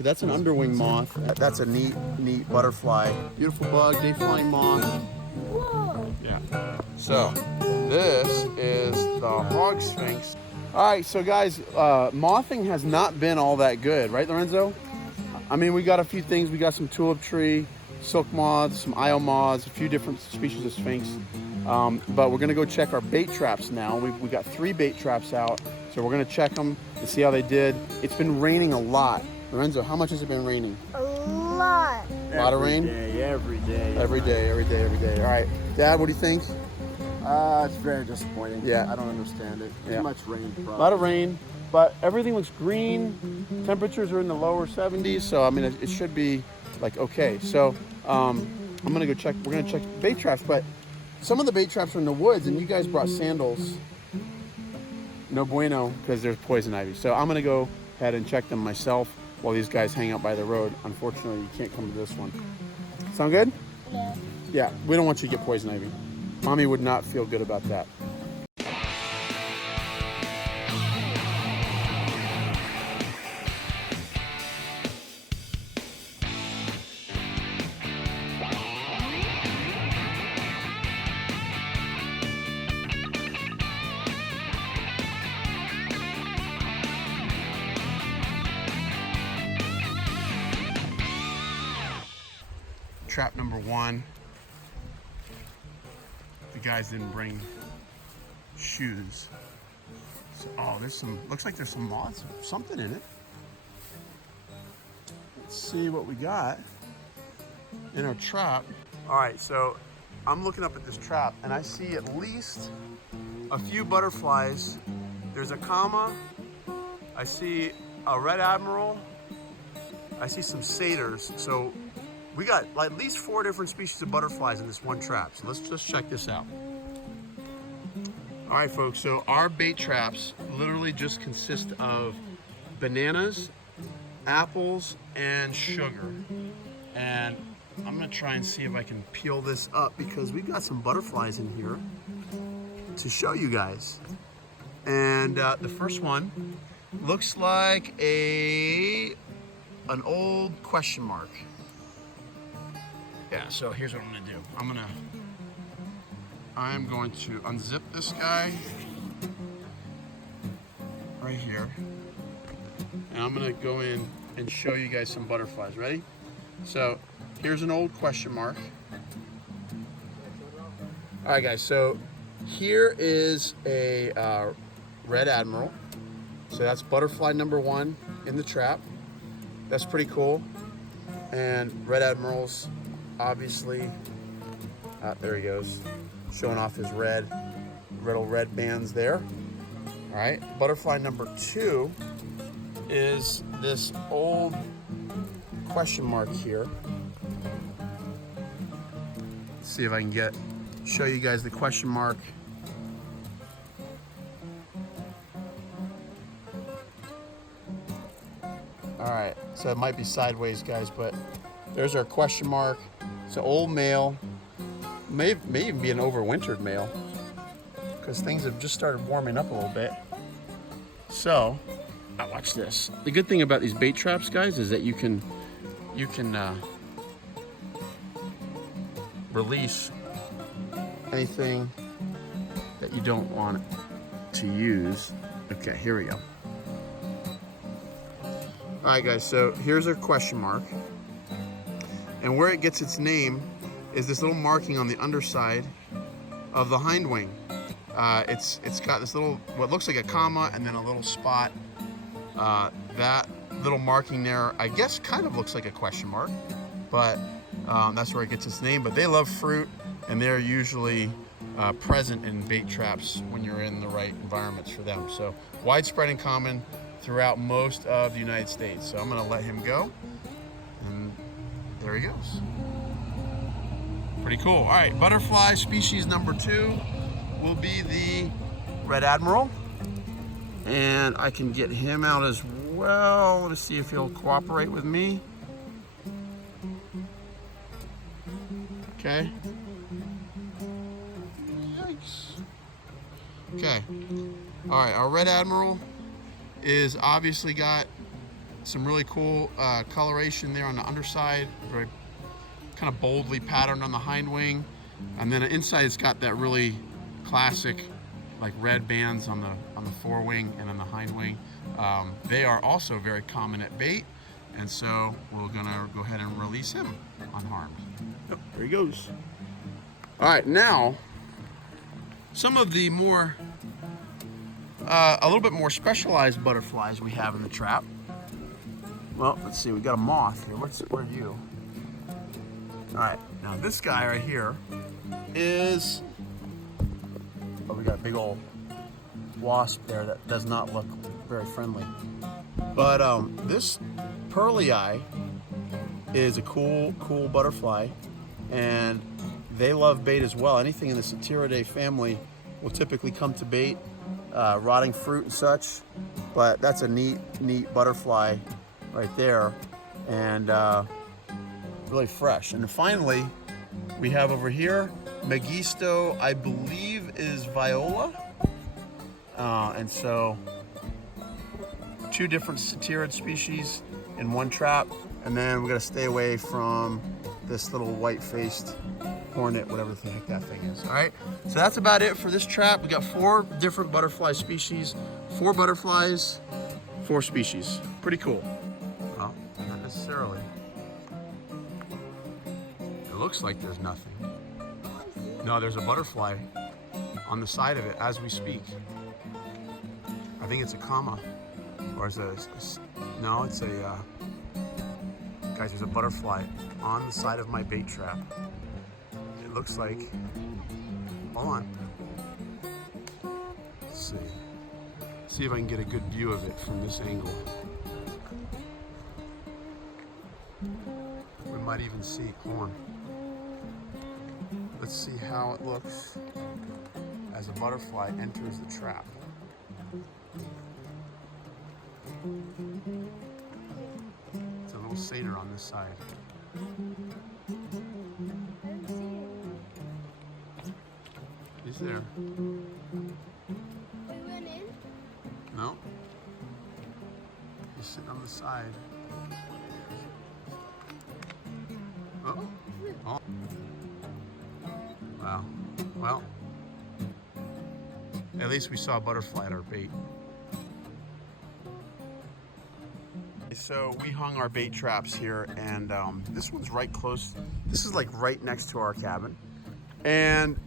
because that's an underwing moth. That's a neat butterfly. Beautiful bug, day flying moth. Whoa. Yeah. So this is the hog sphinx. All right, so guys, mothing has not been all that good, right, Lorenzo? I mean, we got a few things. We got some tulip tree, silk moths, some Isle moths, a few different species of sphinx. But we're gonna go check our bait traps now. We got 3 bait traps out, so we're gonna check them and see how they did. It's been raining a lot. Lorenzo, how much has it been raining? A lot. A lot of rain? Every day. Every day. All right, Dad, what do you think? It's very disappointing. Yeah. I don't understand it. Yeah. Too much rain. A lot of rain, but everything looks green. Temperatures are in the lower 70s, so I mean, it should be like okay. So I'm gonna go check. We're gonna check bait traps, but some of the bait traps are in the woods, and you guys brought sandals. No bueno, because there's poison ivy. So I'm gonna go ahead and check them myself while these guys hang out by the road. Unfortunately, you can't come to this one. Sound good? Yeah. Yeah, we don't want you to get poison ivy. Mommy would not feel good about that. Trap number 1. The guys didn't bring shoes. So, oh, there's some, looks like there's some moths or something in it. Let's see what we got in our trap. All right, so I'm looking up at this trap and I see at least a few butterflies. There's a comma. I see a red admiral. I see some satyrs. So we got like at least 4 different species of butterflies in this one trap. So let's check this out. All right, folks, so our bait traps literally just consist of bananas, apples, and sugar. And I'm gonna try and see if I can peel this up because we've got some butterflies in here to show you guys. And the first one looks like an old question mark. Yeah, so here's what I'm gonna do. I'm going to unzip this guy right here. And I'm gonna go in and show you guys some butterflies. Ready? So here's an old question mark. All right, guys, so here is a red admiral. So that's butterfly number 1 in the trap. That's pretty cool. And red admirals, obviously, there he goes, showing off his red bands there. All right, butterfly number 2 is this old question mark here. Let's see if I can show you guys the question mark. All right, so it might be sideways, guys, but there's our question mark. It's an old male, may even be an overwintered male because things have just started warming up a little bit. So, watch this. The good thing about these bait traps, guys, is that you can release anything that you don't want to use. Okay, here we go. All right, guys, so here's our question mark. And where it gets its name is this little marking on the underside of the hind wing. It's got this little, what looks like a comma and then a little spot. That little marking there, I guess kind of looks like a question mark, but that's where it gets its name. But they love fruit and they're usually present in bait traps when you're in the right environments for them. So widespread and common throughout most of the United States. So I'm gonna let him go, and there he goes. Pretty cool. All right, butterfly species number 2 will be the red admiral, and I can get him out as well. Let's see if he'll cooperate with me. Okay. Yikes. Okay. All right, our red admiral is obviously got Some really cool coloration there on the underside, very kind of boldly patterned on the hind wing. And then inside it's got that really classic like red bands on the forewing and on the hind wing. They are also very common at bait, and so we're gonna go ahead and release him unharmed. Oh, there he goes. All right, now some of the more a little bit more specialized butterflies we have in the trap. Well, let's see, we got a moth here. Where are you? All right, now this guy right here is, oh, we got a big old wasp there that does not look very friendly. But this pearly eye is a cool butterfly, and they love bait as well. Anything in the Satyridae family will typically come to bait, rotting fruit and such. But that's a neat butterfly right there, and really fresh. And finally, we have over here Megisto, I believe is viola, and so 2 different Satyrid species in one trap. And then we got to stay away from this little white-faced hornet, whatever the heck that thing is. All right, so that's about it for this trap. We got 4 different butterfly species, 4 butterflies, 4 species. Pretty cool. Well, not necessarily. It looks like there's nothing. No, there's a butterfly on the side of it as we speak. I think it's a comma, or is it no, it's a, guys, there's a butterfly on the side of my bait trap. It looks like, hold on. Let's see if I can get a good view of it from this angle. We might even see, hold on. Let's see how it looks as a butterfly enters the trap. It's a little satyr on this side. He's there. We went in? No. He's sitting on the side. Oh. Oh. Wow. Well, at least we saw a butterfly at our bait. So we hung our bait traps here, and this one's right close. This is like right next to our cabin. And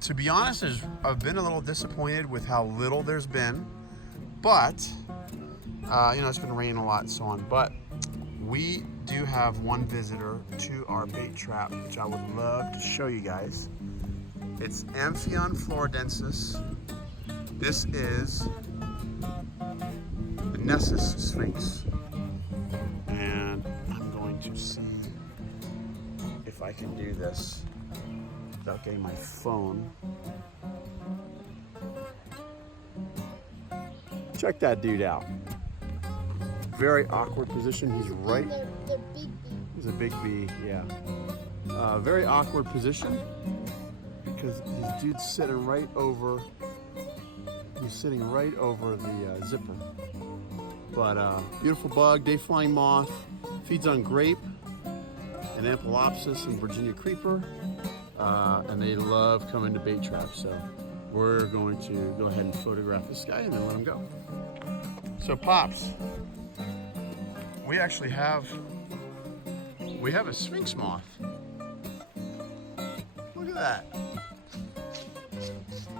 to be honest, I've been a little disappointed with how little there's been, but you know, it's been raining a lot and so on. But we do have one visitor to our bait trap, which I would love to show you guys. It's Amphion floridensis. This is the Nessus Sphinx. And I'm going to see if I can do this without getting my phone. Check that dude out. Very awkward position. He's right. The big bee. He's a big bee, yeah. Very awkward position because this dude's sitting right over. He's sitting right over the zipper. But beautiful bug, day-flying moth, feeds on grape and Ampelopsis and Virginia creeper, and they love coming to bait traps. So we're going to go ahead and photograph this guy and then let him go. So Pops, we actually have a sphinx moth. Look at that.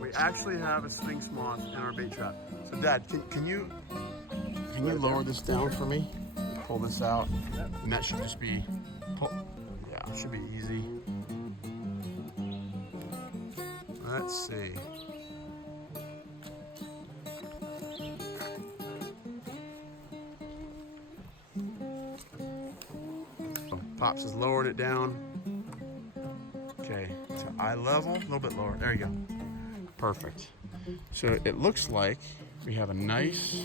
We actually have a sphinx moth in our bait trap. So Dad, can you lower this down for me? Pull this out, and that should just be, yeah, it should be easy. Let's see. Pops has lowered it down. Okay, to eye level, a little bit lower. There you go. Perfect. So it looks like we have a nice,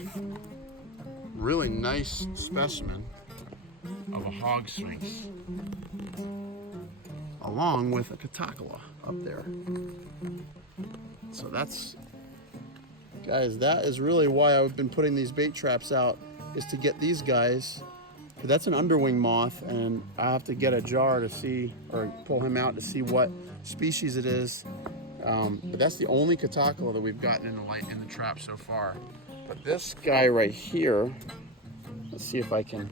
really nice specimen of a hog sphinx, along with a catocala up there. So that's, guys, that is really why I've been putting these bait traps out is to get these guys. That's an underwing moth, and I have to get a jar to see, or pull him out to see what species it is. But that's the only Catocala that we've gotten in the trap so far. But this guy right here, let's see if I can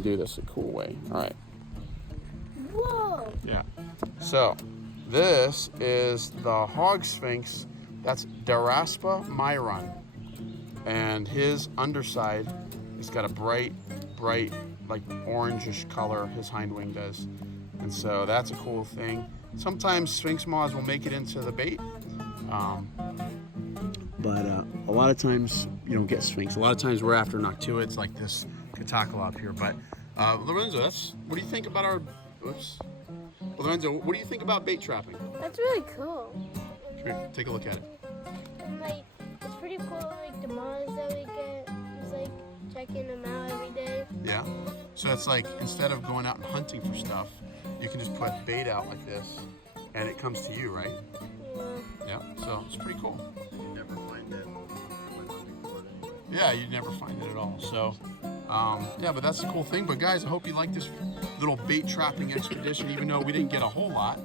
do this a cool way. All right. Whoa! Yeah. So this is the hog sphinx. That's Daraspa myron, and his underside has got a bright, like orangish color. His hind wing does, and so that's a cool thing. Sometimes sphinx moths will make it into the bait, but a lot of times you don't get sphinx. A lot of times we're after noctuids like this Catocala up here. But Lorenzo, what do you think about our? Oops. Lorenzo, what do you think about bait trapping? That's really cool. Should we take a look at it? Like, it's pretty cool, like the moths that we get. It's like checking them out every day. Yeah. So it's like instead of going out and hunting for stuff, you can just put bait out like this, and it comes to you, right? Yeah. Yeah. So it's pretty cool. You never find it when hunting for it anyway. Yeah, you'd never find it at all. So, yeah, but that's the cool thing. But guys, I hope you like this little bait trapping expedition, even though we didn't get a whole lot.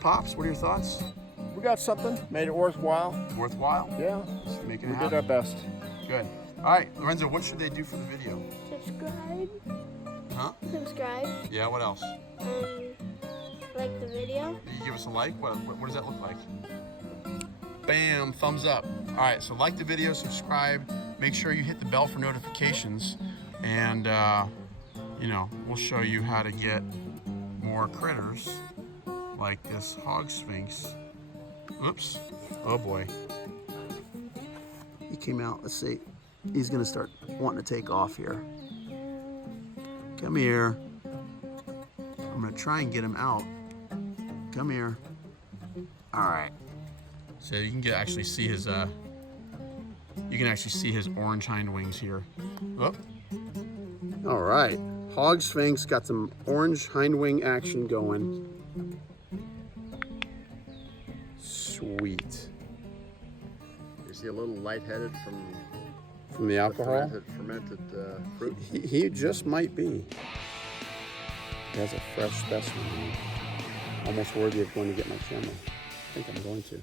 Pops, what are your thoughts? We got something, made it worthwhile. Worthwhile? Yeah, Just making it we did happen. our best. Good. All right, Lorenzo, what should they do for the video? Subscribe. Huh? Subscribe. Yeah, what else? Like the video. You give us a like? What does that look like? Bam, thumbs up. All right, so like the video, subscribe, make sure you hit the bell for notifications, and you know, we'll show you how to get more critters like this hog sphinx. Oops. Oh boy. He came out. Let's see. He's gonna start wanting to take off here. Come here. I'm gonna try and get him out. Come here. All right. So you can actually see his orange hind wings here. Oh. All right. Hog sphinx got some orange hind wing action going. Sweet. Is he a little lightheaded From the alcohol? fermented fruit? He just might be. He has a fresh specimen. Almost worthy of going to get my camera. I think I'm going to.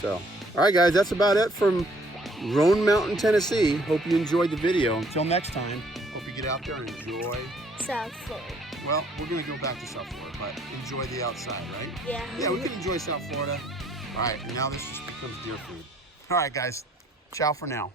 So, all right, guys, that's about it from Roan Mountain, Tennessee. Hope you enjoyed the video. Until next time, hope you get out there and enjoy. South Florida. Well, we're going to go back to South Florida, but enjoy the outside, right? Yeah. Yeah, we can enjoy South Florida. All right, and now this just becomes deer food. All right, guys, ciao for now.